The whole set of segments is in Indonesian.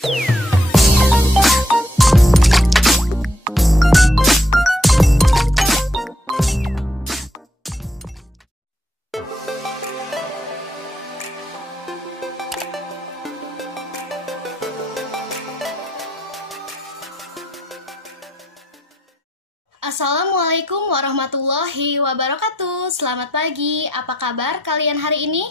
Assalamualaikum warahmatullahi wabarakatuh. Selamat pagi, apa kabar kalian hari ini?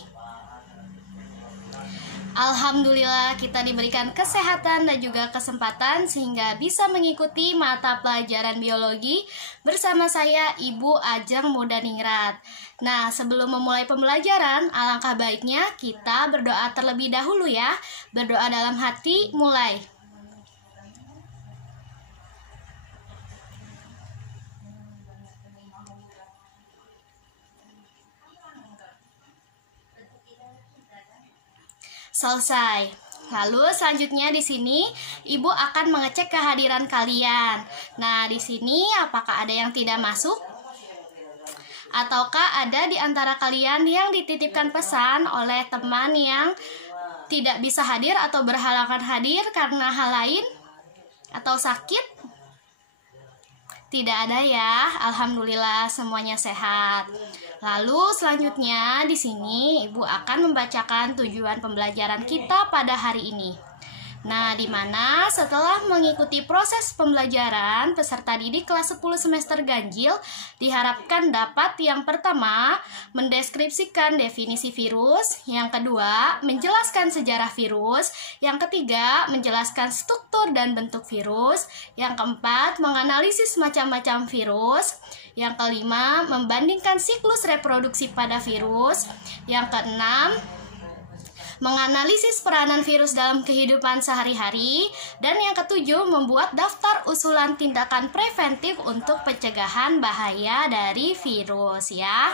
Alhamdulillah kita diberikan kesehatan dan juga kesempatan sehingga bisa mengikuti mata pelajaran biologi bersama saya Ibu Ajeng Mudaningrat. Nah, sebelum memulai pembelajaran, alangkah baiknya kita berdoa terlebih dahulu ya. Berdoa dalam hati, mulai. Selesai. Lalu selanjutnya di sini Ibu akan mengecek kehadiran kalian. Nah, di sini apakah ada yang tidak masuk? Ataukah ada di antara kalian yang dititipkan pesan oleh teman yang tidak bisa hadir atau berhalangan hadir karena hal lain atau sakit? Tidak ada ya. Alhamdulillah semuanya sehat. Lalu selanjutnya di sini Ibu akan membacakan tujuan pembelajaran kita pada hari ini. Nah, di mana setelah mengikuti proses pembelajaran, peserta didik kelas 10 semester ganjil diharapkan dapat yang pertama, mendeskripsikan definisi virus, yang kedua, menjelaskan sejarah virus, yang ketiga, menjelaskan struktur dan bentuk virus, yang keempat, menganalisis macam-macam virus, yang kelima, membandingkan siklus reproduksi pada virus, yang keenam, menganalisis peranan virus dalam kehidupan sehari-hari, dan yang ketujuh, membuat daftar usulan tindakan preventif untuk pencegahan bahaya dari virus ya.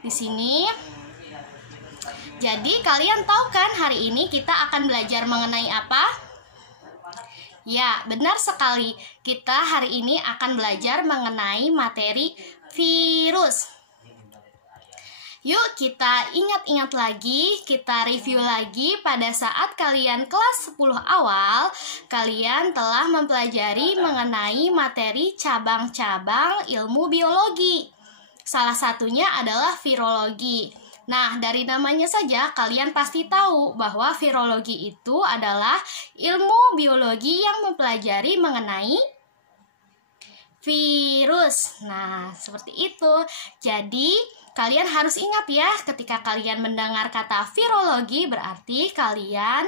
Di sini jadi kalian tahu kan hari ini kita akan belajar mengenai apa? Ya, benar sekali. Kita hari ini akan belajar mengenai materi virus. Yuk kita ingat-ingat lagi, kita review lagi pada saat kalian kelas 10 awal, kalian telah mempelajari mengenai materi cabang-cabang ilmu biologi. Salah satunya adalah virologi. Nah, dari namanya saja kalian pasti tahu bahwa virologi itu adalah ilmu biologi yang mempelajari mengenai virus. Nah, seperti itu. Jadi, kalian harus ingat ya, ketika kalian mendengar kata virologi, berarti kalian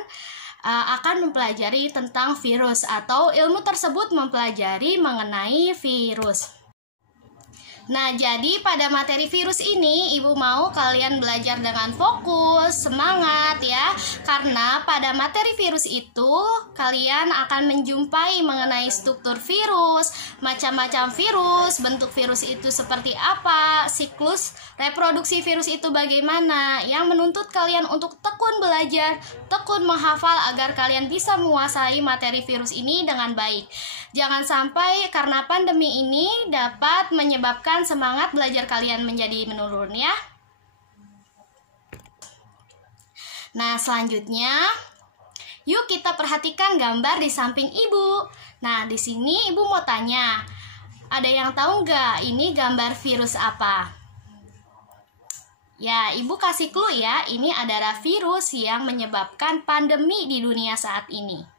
akan mempelajari tentang virus atau ilmu tersebut mempelajari mengenai virus. Nah, jadi pada materi virus ini Ibu mau kalian belajar dengan fokus, semangat ya. Karena pada materi virus itu kalian akan menjumpai mengenai struktur virus, macam-macam virus, bentuk virus itu seperti apa, siklus reproduksi virus itu bagaimana, yang menuntut kalian untuk tekun belajar, tekun menghafal agar kalian bisa menguasai materi virus ini dengan baik. Jangan sampai karena pandemi ini dapat menyebabkan semangat belajar kalian menjadi menurun ya. Nah, selanjutnya yuk kita perhatikan gambar di samping Ibu. Nah, di sini Ibu mau tanya, ada yang tahu nggak ini gambar virus apa? Ya, Ibu kasih clue ya, ini adalah virus yang menyebabkan pandemi di dunia saat ini.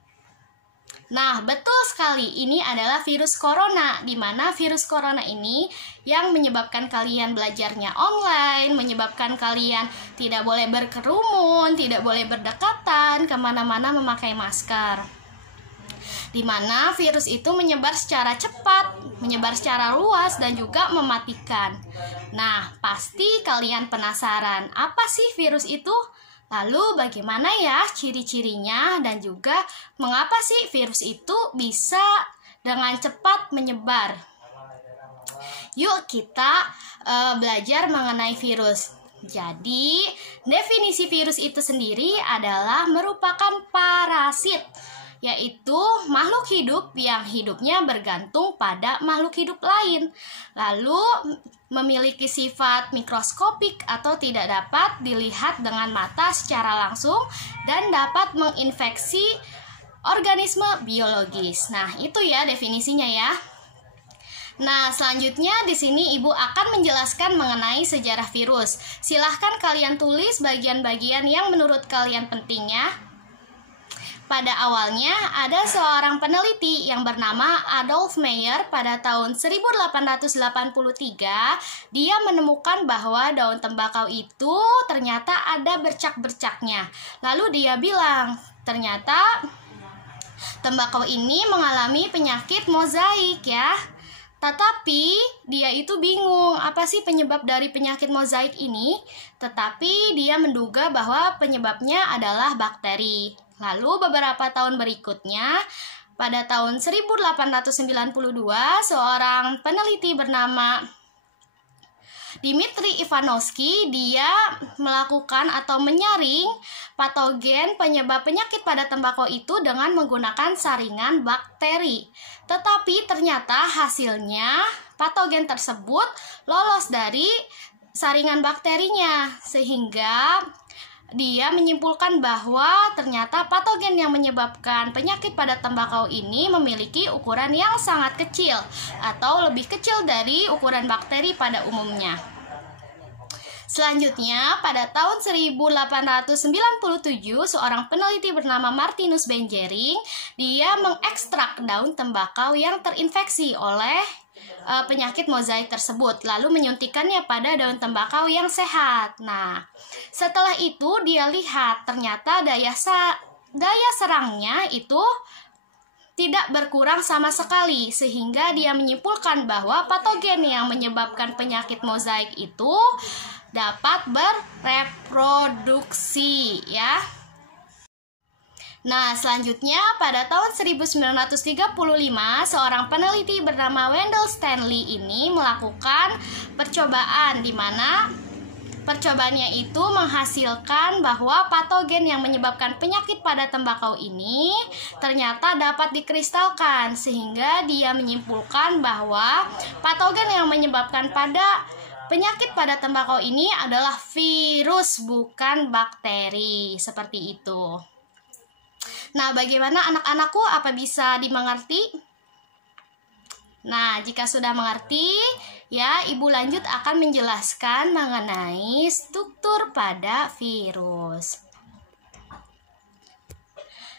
Nah, betul sekali, ini adalah virus corona, di mana virus corona ini yang menyebabkan kalian belajarnya online, menyebabkan kalian tidak boleh berkerumun, tidak boleh berdekatan, kemana-mana memakai masker. Di mana virus itu menyebar secara cepat, menyebar secara luas, dan juga mematikan. Nah, pasti kalian penasaran, apa sih virus itu? Lalu bagaimana ya ciri-cirinya dan juga mengapa sih virus itu bisa dengan cepat menyebar? Yuk kita belajar mengenai virus. Jadi definisi virus itu sendiri adalah merupakan parasit, yaitu makhluk hidup yang hidupnya bergantung pada makhluk hidup lain. Lalu memiliki sifat mikroskopik atau tidak dapat dilihat dengan mata secara langsung dan dapat menginfeksi organisme biologis. Nah, itu ya definisinya ya. Nah, selanjutnya di sini Ibu akan menjelaskan mengenai sejarah virus. Silahkan kalian tulis bagian-bagian yang menurut kalian penting ya. Pada awalnya, ada seorang peneliti yang bernama Adolf Meyer pada tahun 1883. Dia menemukan bahwa daun tembakau itu ternyata ada bercak-bercaknya. Lalu dia bilang, ternyata tembakau ini mengalami penyakit mozaik ya. Tetapi dia itu bingung, apa sih penyebab dari penyakit mozaik ini? Tetapi dia menduga bahwa penyebabnya adalah bakteri. Lalu beberapa tahun berikutnya, pada tahun 1892, seorang peneliti bernama Dmitri Ivanovsky, dia melakukan atau menyaring patogen penyebab penyakit pada tembakau itu dengan menggunakan saringan bakteri. Tetapi ternyata hasilnya patogen tersebut lolos dari saringan bakterinya, sehingga dia menyimpulkan bahwa ternyata patogen yang menyebabkan penyakit pada tembakau ini memiliki ukuran yang sangat kecil atau lebih kecil dari ukuran bakteri pada umumnya. Selanjutnya, pada tahun 1897, seorang peneliti bernama Martinus Benjering, dia mengekstrak daun tembakau yang terinfeksi oleh penyakit mozaik tersebut, lalu menyuntikkannya pada daun tembakau yang sehat. Nah, setelah itu dia lihat ternyata daya serangnya itu tidak berkurang sama sekali, sehingga dia menyimpulkan bahwa patogen yang menyebabkan penyakit mozaik itu dapat bereproduksi ya. Nah, selanjutnya pada tahun 1935, seorang peneliti bernama Wendell Stanley ini melakukan percobaan di mana percobaannya itu menghasilkan bahwa patogen yang menyebabkan penyakit pada tembakau ini ternyata dapat dikristalkan, sehingga dia menyimpulkan bahwa patogen yang menyebabkan penyakit pada tembakau ini adalah virus, bukan bakteri. Seperti itu. Nah, bagaimana anak-anakku? Apa bisa dimengerti? Nah, jika sudah mengerti, ya, Ibu lanjut akan menjelaskan mengenai struktur pada virus.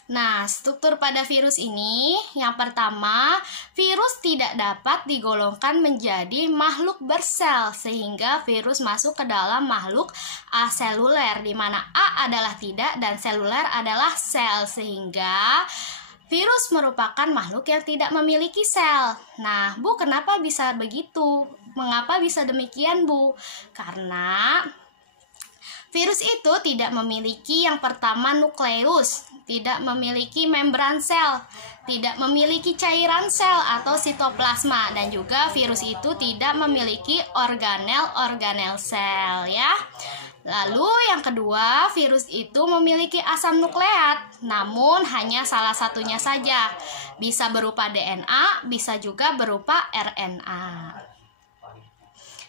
Nah, struktur pada virus ini, yang pertama, virus tidak dapat digolongkan menjadi makhluk bersel, sehingga virus masuk ke dalam makhluk aseluler, di mana A adalah tidak dan seluler adalah sel, sehingga virus merupakan makhluk yang tidak memiliki sel. Nah, Bu, kenapa bisa begitu? Mengapa bisa demikian, Bu? Karena virus itu tidak memiliki yang pertama nukleus, tidak memiliki membran sel, tidak memiliki cairan sel atau sitoplasma, dan juga virus itu tidak memiliki organel-organel sel ya. Lalu yang kedua, virus itu memiliki asam nukleat, namun hanya salah satunya saja. Bisa berupa DNA, bisa juga berupa RNA.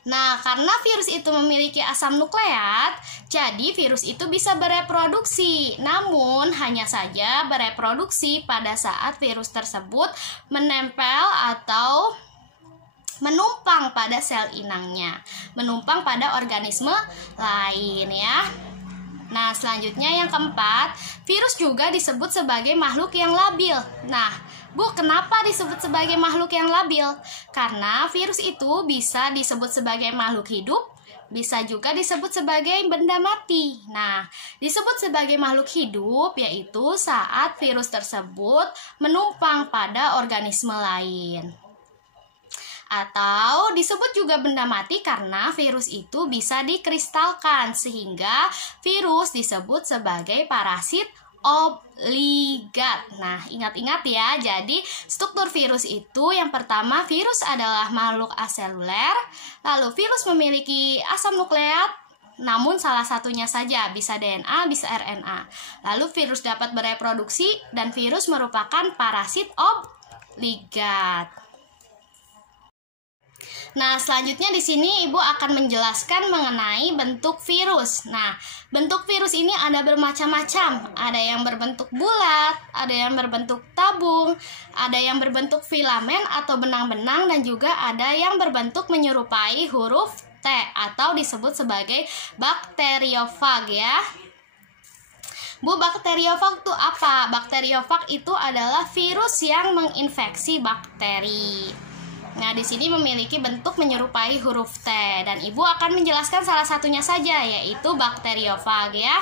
Nah, karena virus itu memiliki asam nukleat, jadi virus itu bisa bereproduksi. Namun, hanya saja bereproduksi pada saat virus tersebut menempel atau menumpang pada sel inangnya, menumpang pada organisme lain ya. Nah, selanjutnya yang keempat, virus juga disebut sebagai makhluk yang labil. Nah, Bu, kenapa disebut sebagai makhluk yang labil? Karena virus itu bisa disebut sebagai makhluk hidup, bisa juga disebut sebagai benda mati. Nah, disebut sebagai makhluk hidup yaitu saat virus tersebut menumpang pada organisme lain. Atau disebut juga benda mati karena virus itu bisa dikristalkan, sehingga virus disebut sebagai parasit obligat. Nah, ingat-ingat ya, jadi struktur virus itu yang pertama, virus adalah makhluk aseluler, lalu virus memiliki asam nukleat, namun salah satunya saja, bisa DNA, bisa RNA. Lalu virus dapat bereproduksi dan virus merupakan parasit obligat. Nah, selanjutnya di sini Ibu akan menjelaskan mengenai bentuk virus. Nah, bentuk virus ini ada bermacam-macam. Ada yang berbentuk bulat, ada yang berbentuk tabung, ada yang berbentuk filamen atau benang-benang, dan juga ada yang berbentuk menyerupai huruf T atau disebut sebagai bakteriofag ya. Bu, bakteriofag itu apa? Bakteriofag itu adalah virus yang menginfeksi bakteri. Nah, di sini memiliki bentuk menyerupai huruf T, dan Ibu akan menjelaskan salah satunya saja, yaitu bakteriofag ya.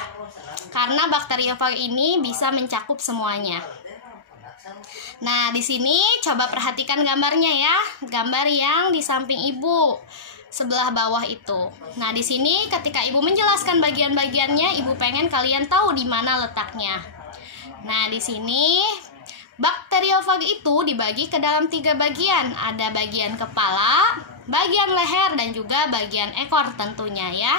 Karena bakteriofag ini bisa mencakup semuanya. Nah, di sini coba perhatikan gambarnya ya. Gambar yang di samping Ibu sebelah bawah itu. Nah, di sini ketika Ibu menjelaskan bagian-bagiannya, Ibu pengen kalian tahu di mana letaknya. Nah, di sini bakteriofag itu dibagi ke dalam 3 bagian. Ada bagian kepala, bagian leher, dan juga bagian ekor tentunya ya.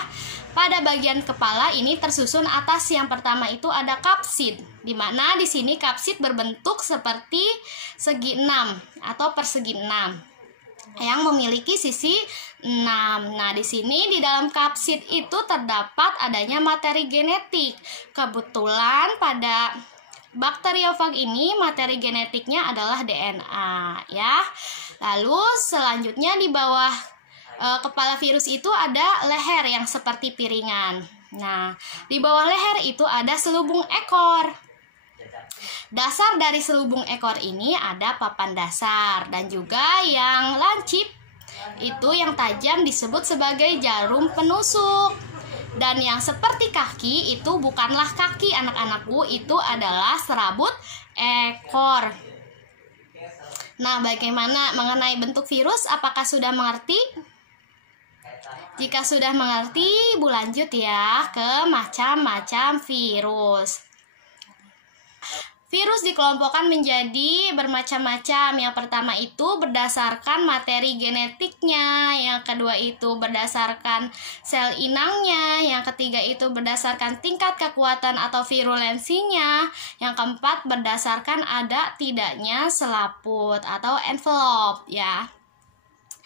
Pada bagian kepala ini tersusun atas yang pertama itu ada kapsid, di mana di sini kapsid berbentuk seperti segi 6 atau persegi 6 yang memiliki sisi 6. Nah, di sini di dalam kapsid itu terdapat adanya materi genetik. Kebetulan pada bakteriofag ini materi genetiknya adalah DNA ya. Lalu selanjutnya di bawah kepala virus itu ada leher yang seperti piringan. Nah, di bawah leher itu ada selubung ekor. Dasar dari selubung ekor ini ada papan dasar, dan juga yang lancip itu yang tajam disebut sebagai jarum penusuk. Dan yang seperti kaki itu bukanlah kaki anak-anakku, itu adalah serabut ekor. Nah, bagaimana mengenai bentuk virus? Apakah sudah mengerti? Jika sudah mengerti, Ibu lanjut ya ke macam-macam virus. Virus dikelompokkan menjadi bermacam-macam. Yang pertama itu berdasarkan materi genetiknya, yang kedua itu berdasarkan sel inangnya, yang ketiga itu berdasarkan tingkat kekuatan atau virulensinya, yang keempat berdasarkan ada tidaknya selaput atau envelope ya.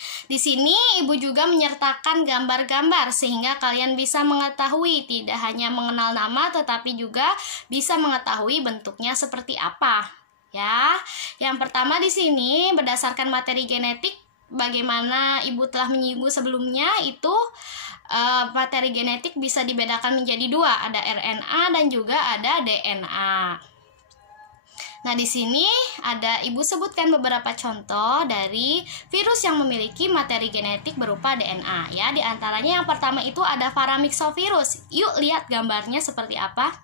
Di sini Ibu juga menyertakan gambar-gambar sehingga kalian bisa mengetahui tidak hanya mengenal nama tetapi juga bisa mengetahui bentuknya seperti apa. Ya. Yang pertama di sini berdasarkan materi genetik, bagaimana Ibu telah menyinggung sebelumnya itu materi genetik bisa dibedakan menjadi 2, ada RNA dan juga ada DNA. Nah, di sini ada Ibu sebutkan beberapa contoh dari virus yang memiliki materi genetik berupa DNA ya. Di antaranya yang pertama itu ada paramyxovirus. Yuk lihat gambarnya seperti apa.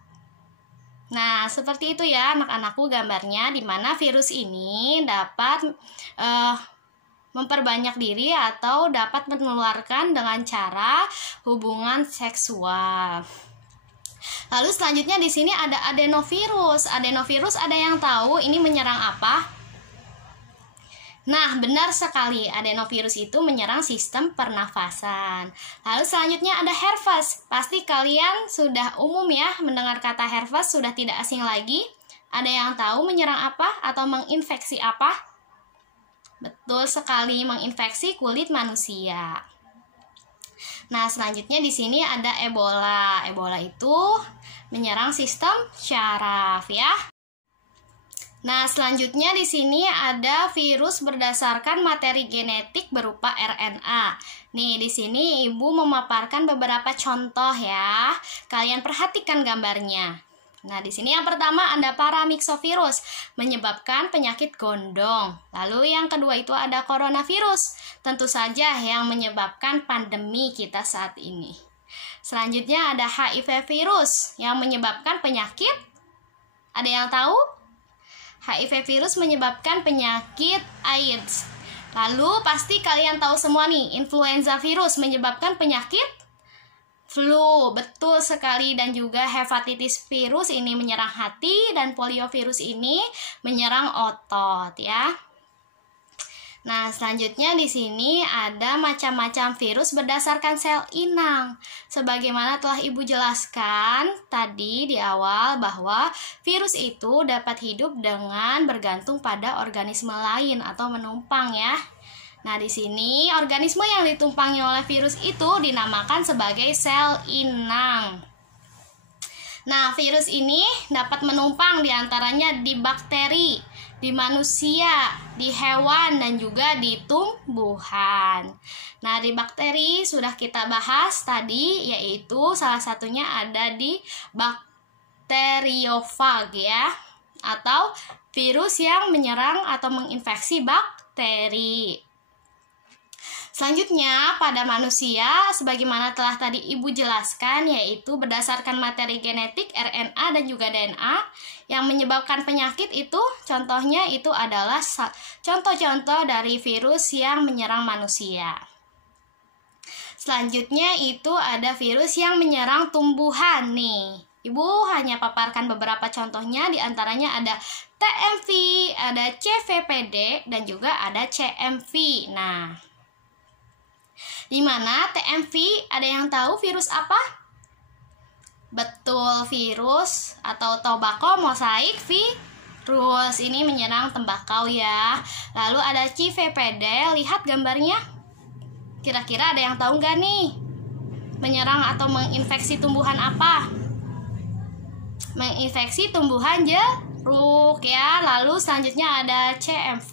Nah, seperti itu ya anak-anakku gambarnya, di mana virus ini dapat memperbanyak diri atau dapat menularkan dengan cara hubungan seksual. Lalu selanjutnya di sini ada adenovirus. Adenovirus ada yang tahu ini menyerang apa? Nah, benar sekali, adenovirus itu menyerang sistem pernafasan. Lalu selanjutnya ada herpes. Pasti kalian sudah umum ya mendengar kata herpes, sudah tidak asing lagi. Ada yang tahu menyerang apa atau menginfeksi apa? Betul sekali, menginfeksi kulit manusia. Nah, selanjutnya di sini ada Ebola. Ebola itu menyerang sistem syaraf ya. Nah, selanjutnya di sini ada virus berdasarkan materi genetik berupa RNA. Nih, di sini Ibu memaparkan beberapa contoh ya. Kalian perhatikan gambarnya. Nah, di sini yang pertama ada paramyxovirus, menyebabkan penyakit gondong. Lalu yang kedua itu ada coronavirus, tentu saja yang menyebabkan pandemi kita saat ini. Selanjutnya ada HIV virus, yang menyebabkan penyakit. Ada yang tahu? HIV virus menyebabkan penyakit AIDS. Lalu pasti kalian tahu semua nih, influenza virus menyebabkan penyakit flu, betul sekali, dan juga hepatitis virus ini menyerang hati, dan poliovirus ini menyerang otot ya. Nah, selanjutnya di sini ada macam-macam virus berdasarkan sel inang. Sebagaimana telah Ibu jelaskan tadi di awal bahwa virus itu dapat hidup dengan bergantung pada organisme lain atau menumpang ya. Nah, di sini organisme yang ditumpangi oleh virus itu dinamakan sebagai sel inang. Nah, virus ini dapat menumpang diantaranya di bakteri, di manusia, di hewan, dan juga di tumbuhan. Nah, di bakteri sudah kita bahas tadi, yaitu salah satunya ada di bakteriofag ya, atau virus yang menyerang atau menginfeksi bakteri. Selanjutnya, pada manusia, sebagaimana telah tadi Ibu jelaskan, yaitu berdasarkan materi genetik RNA dan juga DNA yang menyebabkan penyakit itu, contohnya itu adalah contoh-contoh dari virus yang menyerang manusia. Selanjutnya itu ada virus yang menyerang tumbuhan nih. Ibu hanya paparkan beberapa contohnya, diantaranya ada TMV, ada CVPD, dan juga ada CMV. Nah, di mana TMV, ada yang tahu virus apa? Betul, virus atau tobacco mosaic virus. Ini menyerang tembakau ya. Lalu ada CVPD, lihat gambarnya. Kira-kira ada yang tahu nggak nih? Menyerang atau menginfeksi tumbuhan apa? Menginfeksi tumbuhan jeruk ya. Lalu selanjutnya ada CMV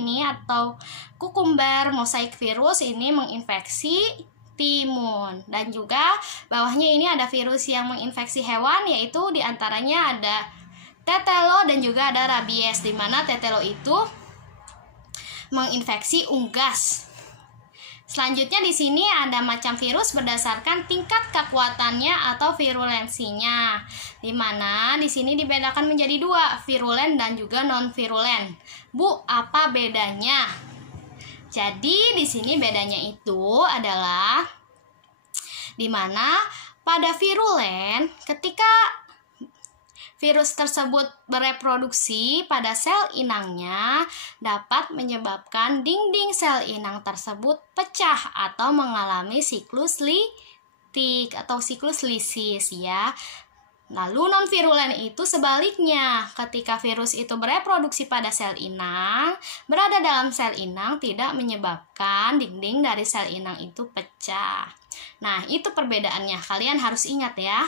ini atau kukumber mosaic virus, ini menginfeksi timun. Dan juga bawahnya ini ada virus yang menginfeksi hewan, yaitu diantaranya ada tetelo dan juga ada rabies, di mana tetelo itu menginfeksi unggas. Selanjutnya di sini ada macam virus berdasarkan tingkat kekuatannya atau virulensinya, di mana di sini dibedakan menjadi dua, virulen dan juga non virulen. Bu, apa bedanya? Jadi di sini bedanya itu adalah di mana pada virulen, ketika virus tersebut bereproduksi pada sel inangnya, dapat menyebabkan dinding sel inang tersebut pecah atau mengalami siklus litik atau siklus lisis ya. Lalu non-virulen itu sebaliknya, ketika virus itu bereproduksi pada sel inang, berada dalam sel inang tidak menyebabkan dinding dari sel inang itu pecah. Nah, itu perbedaannya, kalian harus ingat ya.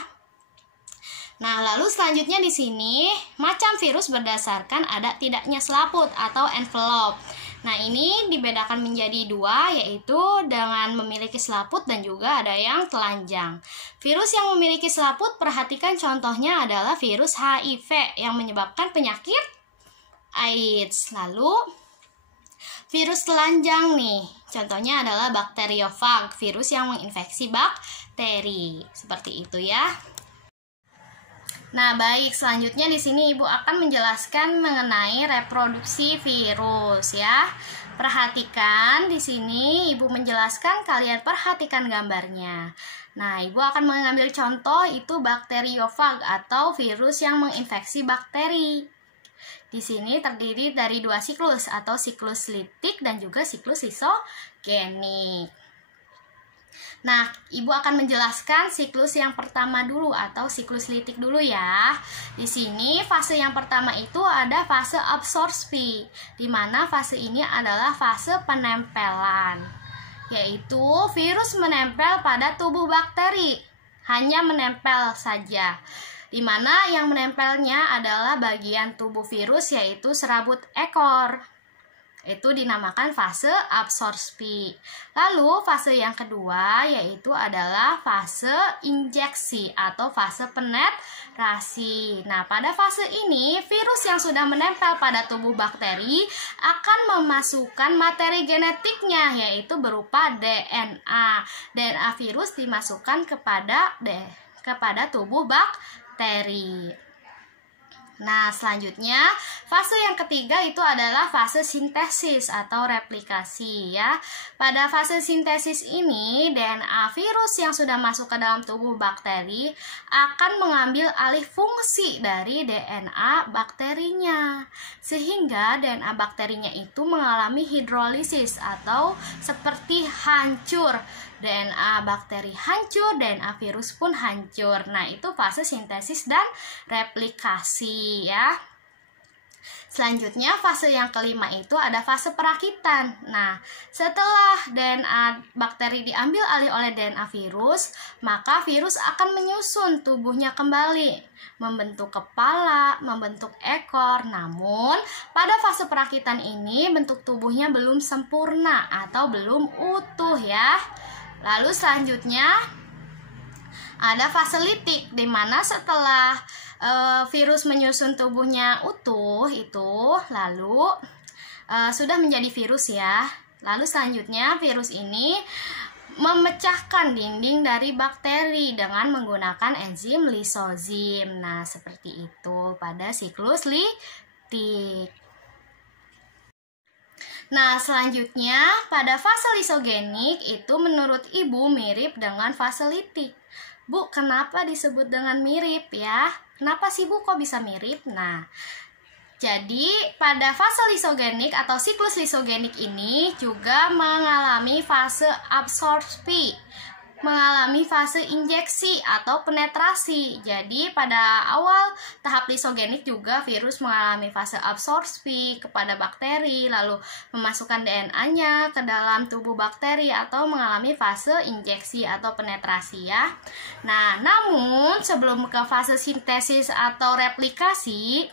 Nah, lalu selanjutnya di sini, macam virus berdasarkan ada tidaknya selaput atau envelope. Nah, ini dibedakan menjadi dua, yaitu dengan memiliki selaput dan juga ada yang telanjang. Virus yang memiliki selaput, perhatikan contohnya adalah virus HIV yang menyebabkan penyakit AIDS. Lalu, virus telanjang nih, contohnya adalah bakteriofag, virus yang menginfeksi bakteri. Seperti itu ya. Nah, baik, selanjutnya di sini Ibu akan menjelaskan mengenai reproduksi virus ya. Perhatikan di sini Ibu menjelaskan, kalian perhatikan gambarnya. Nah, Ibu akan mengambil contoh itu bakteriofag atau virus yang menginfeksi bakteri. Di sini terdiri dari dua siklus atau siklus litik dan juga siklus lisogenik. Nah, Ibu akan menjelaskan siklus yang pertama dulu atau siklus litik dulu ya. Di sini fase yang pertama itu ada fase absorpsi, di mana fase ini adalah fase penempelan, yaitu virus menempel pada tubuh bakteri, hanya menempel saja. Di mana yang menempelnya adalah bagian tubuh virus yaitu serabut ekor. Itu dinamakan fase absorpsi. Lalu fase yang kedua yaitu adalah fase injeksi atau fase penetrasi. Nah, pada fase ini virus yang sudah menempel pada tubuh bakteri akan memasukkan materi genetiknya, yaitu berupa DNA. DNA virus dimasukkan kepada tubuh bakteri. Nah, selanjutnya fase yang ketiga itu adalah fase sintesis atau replikasi ya. Pada fase sintesis ini, DNA virus yang sudah masuk ke dalam tubuh bakteri akan mengambil alih fungsi dari DNA bakterinya, sehingga DNA bakterinya itu mengalami hidrolisis atau seperti hancur. DNA bakteri hancur, DNA virus pun hancur. Nah, itu fase sintesis dan replikasi ya. Selanjutnya fase yang kelima itu ada fase perakitan. Nah, setelah DNA bakteri diambil alih oleh DNA virus, maka virus akan menyusun tubuhnya kembali, membentuk kepala, membentuk ekor. Namun, pada fase perakitan ini bentuk tubuhnya belum sempurna atau belum utuh ya. Lalu selanjutnya ada fase litik, di mana setelah virus menyusun tubuhnya utuh itu lalu sudah menjadi virus ya. Lalu selanjutnya virus ini memecahkan dinding dari bakteri dengan menggunakan enzim lisozim. Nah, seperti itu pada siklus litik. Nah, selanjutnya pada fase lisogenik itu menurut Ibu mirip dengan fase litik. Bu, kenapa disebut dengan mirip ya? Kenapa sih Bu kok bisa mirip? Nah, jadi pada fase lisogenik atau siklus lisogenik ini juga mengalami fase absorpsi, mengalami fase injeksi atau penetrasi. Jadi pada awal tahap lisogenik juga virus mengalami fase absorpsi kepada bakteri, lalu memasukkan DNA-nya ke dalam tubuh bakteri atau mengalami fase injeksi atau penetrasi ya. Nah, namun sebelum ke fase sintesis atau replikasi,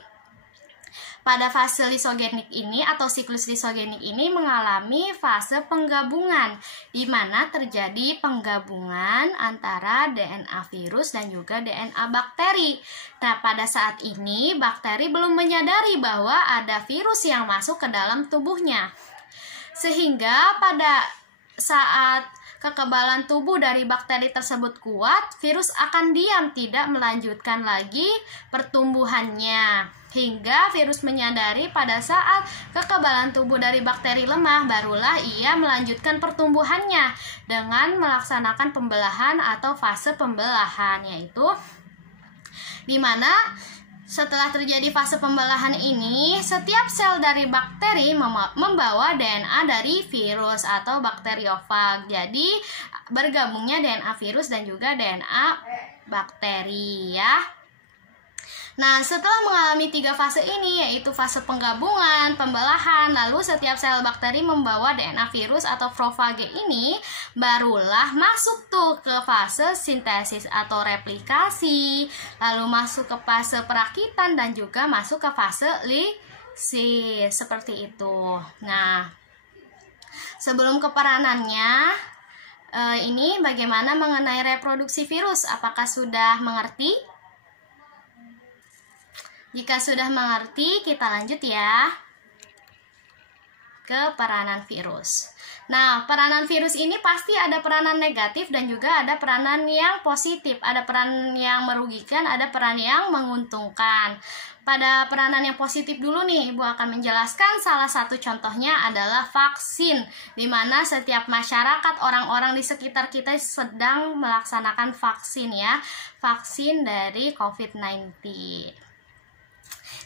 pada fase lisogenik ini atau siklus lisogenik ini mengalami fase penggabungan, di mana terjadi penggabungan antara DNA virus dan juga DNA bakteri. Nah, pada saat ini bakteri belum menyadari bahwa ada virus yang masuk ke dalam tubuhnya. Sehingga pada saat kekebalan tubuh dari bakteri tersebut kuat, virus akan diam, tidak melanjutkan lagi pertumbuhannya. Hingga virus menyadari pada saat kekebalan tubuh dari bakteri lemah, barulah ia melanjutkan pertumbuhannya dengan melaksanakan pembelahan atau fase pembelahan, yaitu di mana setelah terjadi fase pembelahan ini, setiap sel dari bakteri membawa DNA dari virus atau bakteriofag. Jadi bergabungnya DNA virus dan juga DNA bakteri ya. Nah, setelah mengalami 3 fase ini, yaitu fase penggabungan, pembelahan, lalu setiap sel bakteri membawa DNA virus atau profage ini, barulah masuk tuh ke fase sintesis atau replikasi, lalu masuk ke fase perakitan dan juga masuk ke fase lisis, seperti itu. Nah, sebelum ke peranannya, ini bagaimana mengenai reproduksi virus? Apakah sudah mengerti? Jika sudah mengerti, kita lanjut ya ke peranan virus. Nah, peranan virus ini pasti ada peranan negatif dan juga ada peranan yang positif. Ada peran yang merugikan, ada peran yang menguntungkan. Pada peranan yang positif dulu nih, Ibu akan menjelaskan salah satu contohnya adalah vaksin, di mana setiap masyarakat, orang-orang di sekitar kita sedang melaksanakan vaksin ya, vaksin dari COVID-19.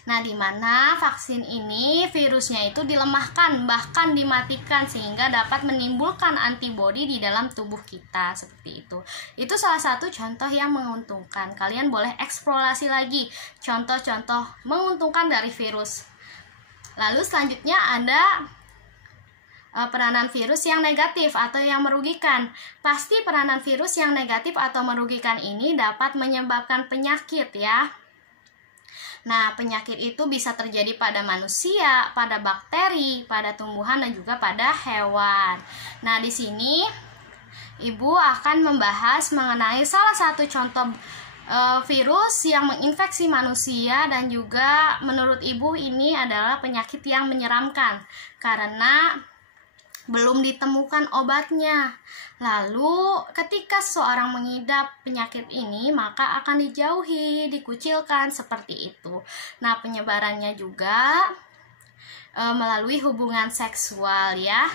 Nah, di mana vaksin ini virusnya itu dilemahkan, bahkan dimatikan sehingga dapat menimbulkan antibodi di dalam tubuh kita, seperti itu. Itu salah satu contoh yang menguntungkan. Kalian boleh eksplorasi lagi contoh-contoh menguntungkan dari virus. Lalu selanjutnya ada peranan virus yang negatif atau yang merugikan. Pasti peranan virus yang negatif atau merugikan ini dapat menyebabkan penyakit ya. Nah, penyakit itu bisa terjadi pada manusia, pada bakteri, pada tumbuhan, dan juga pada hewan. Nah, di sini Ibu akan membahas mengenai salah satu contoh virus yang menginfeksi manusia, dan juga menurut Ibu ini adalah penyakit yang menyeramkan karena belum ditemukan obatnya. Lalu ketika seseorang mengidap penyakit ini, maka akan dijauhi, dikucilkan, seperti itu. Nah, penyebarannya juga melalui hubungan seksual ya.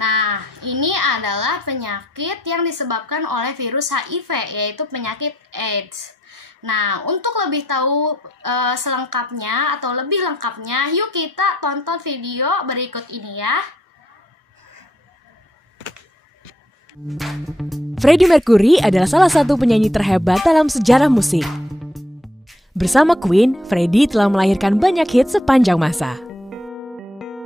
Nah, ini adalah penyakit yang disebabkan oleh virus HIV, yaitu penyakit AIDS. Nah, untuk lebih tahu selengkapnya atau lebih lengkapnya, yuk kita tonton video berikut ini ya. Freddie Mercury adalah salah satu penyanyi terhebat dalam sejarah musik. Bersama Queen, Freddie telah melahirkan banyak hits sepanjang masa.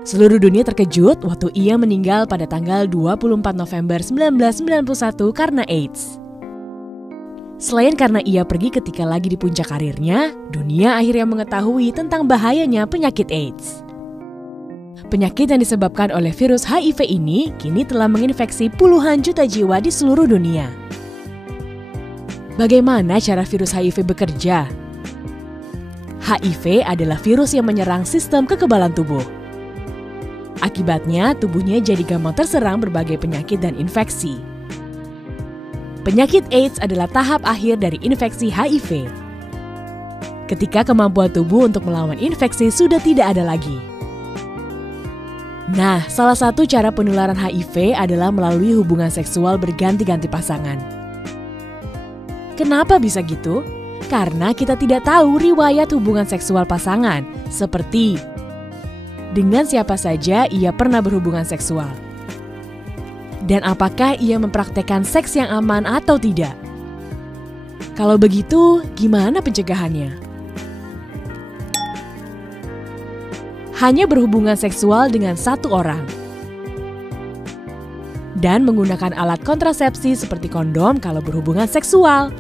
Seluruh dunia terkejut waktu ia meninggal pada tanggal 24 November 1991 karena AIDS. Selain karena ia pergi ketika lagi di puncak karirnya, dunia akhirnya mengetahui tentang bahayanya penyakit AIDS. Penyakit yang disebabkan oleh virus HIV ini kini telah menginfeksi puluhan juta jiwa di seluruh dunia. Bagaimana cara virus HIV bekerja? HIV adalah virus yang menyerang sistem kekebalan tubuh. Akibatnya, tubuhnya jadi gampang terserang berbagai penyakit dan infeksi. Penyakit AIDS adalah tahap akhir dari infeksi HIV. Ketika kemampuan tubuh untuk melawan infeksi sudah tidak ada lagi. Nah, salah satu cara penularan HIV adalah melalui hubungan seksual berganti-ganti pasangan. Kenapa bisa gitu? Karena kita tidak tahu riwayat hubungan seksual pasangan, seperti dengan siapa saja ia pernah berhubungan seksual. Dan apakah ia mempraktekkan seks yang aman atau tidak? Kalau begitu, gimana pencegahannya? Hanya berhubungan seksual dengan satu orang. Dan menggunakan alat kontrasepsi seperti kondom kalau berhubungan seksual.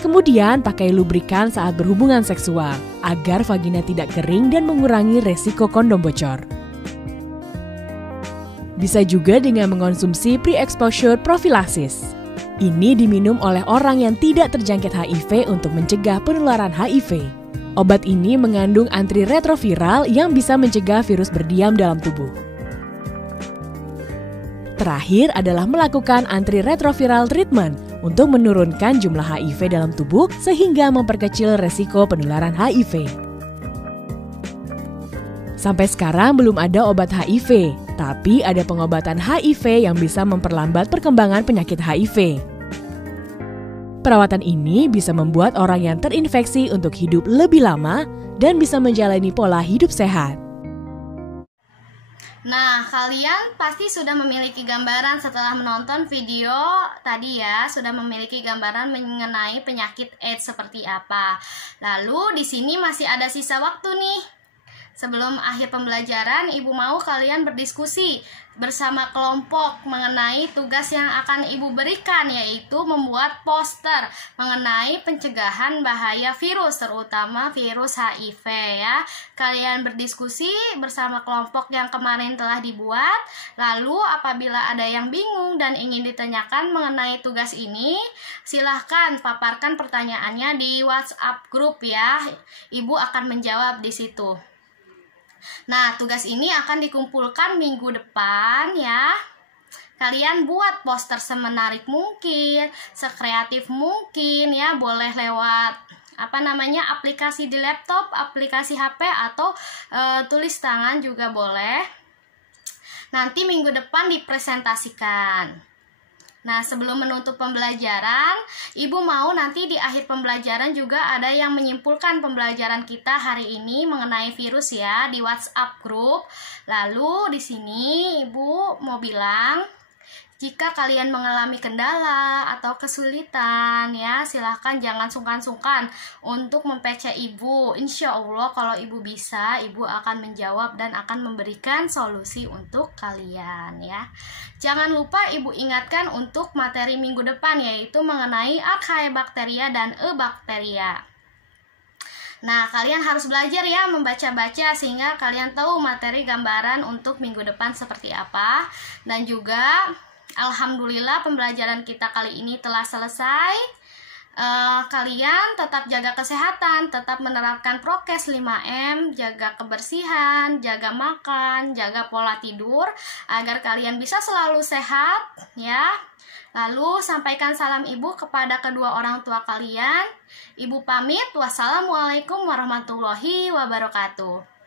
Kemudian pakai lubrikan saat berhubungan seksual, agar vagina tidak kering dan mengurangi resiko kondom bocor. Bisa juga dengan mengonsumsi pre-exposure prophylaxis. Ini diminum oleh orang yang tidak terjangkit HIV untuk mencegah penularan HIV. Obat ini mengandung antiretroviral yang bisa mencegah virus berdiam dalam tubuh. Terakhir adalah melakukan antiretroviral treatment untuk menurunkan jumlah HIV dalam tubuh sehingga memperkecil resiko penularan HIV. Sampai sekarang belum ada obat HIV, tapi ada pengobatan HIV yang bisa memperlambat perkembangan penyakit HIV. Perawatan ini bisa membuat orang yang terinfeksi untuk hidup lebih lama dan bisa menjalani pola hidup sehat. Nah, kalian pasti sudah memiliki gambaran setelah menonton video tadi ya, sudah memiliki gambaran mengenai penyakit AIDS seperti apa. Lalu di sini masih ada sisa waktu nih. Sebelum akhir pembelajaran, Ibu mau kalian berdiskusi bersama kelompok mengenai tugas yang akan Ibu berikan, yaitu membuat poster mengenai pencegahan bahaya virus, terutama virus HIV ya. Kalian berdiskusi bersama kelompok yang kemarin telah dibuat. Lalu apabila ada yang bingung dan ingin ditanyakan mengenai tugas ini, silahkan paparkan pertanyaannya di WhatsApp grup ya. Ibu akan menjawab di situ. Nah, tugas ini akan dikumpulkan minggu depan ya. Kalian buat poster semenarik mungkin, sekreatif mungkin ya, boleh lewat aplikasi di laptop, aplikasi HP atau tulis tangan juga boleh. Nanti minggu depan dipresentasikan. Nah, sebelum menutup pembelajaran, Ibu mau nanti di akhir pembelajaran juga ada yang menyimpulkan pembelajaran kita hari ini mengenai virus ya di WhatsApp grup. Lalu di sini Ibu mau bilang, jika kalian mengalami kendala atau kesulitan ya, silahkan jangan sungkan-sungkan untuk mem-PC Ibu. Insya Allah kalau Ibu bisa, Ibu akan menjawab dan akan memberikan solusi untuk kalian ya. Jangan lupa Ibu ingatkan untuk materi minggu depan, yaitu mengenai Archaebacteria dan Eubacteria. Nah, kalian harus belajar ya membaca-baca sehingga kalian tahu materi gambaran untuk minggu depan seperti apa. Dan juga alhamdulillah pembelajaran kita kali ini telah selesai. Kalian tetap jaga kesehatan, tetap menerapkan prokes 5M, jaga kebersihan, jaga makan, jaga pola tidur agar kalian bisa selalu sehat ya. Lalu sampaikan salam Ibu kepada kedua orang tua kalian. Ibu pamit, wassalamualaikum warahmatullahi wabarakatuh.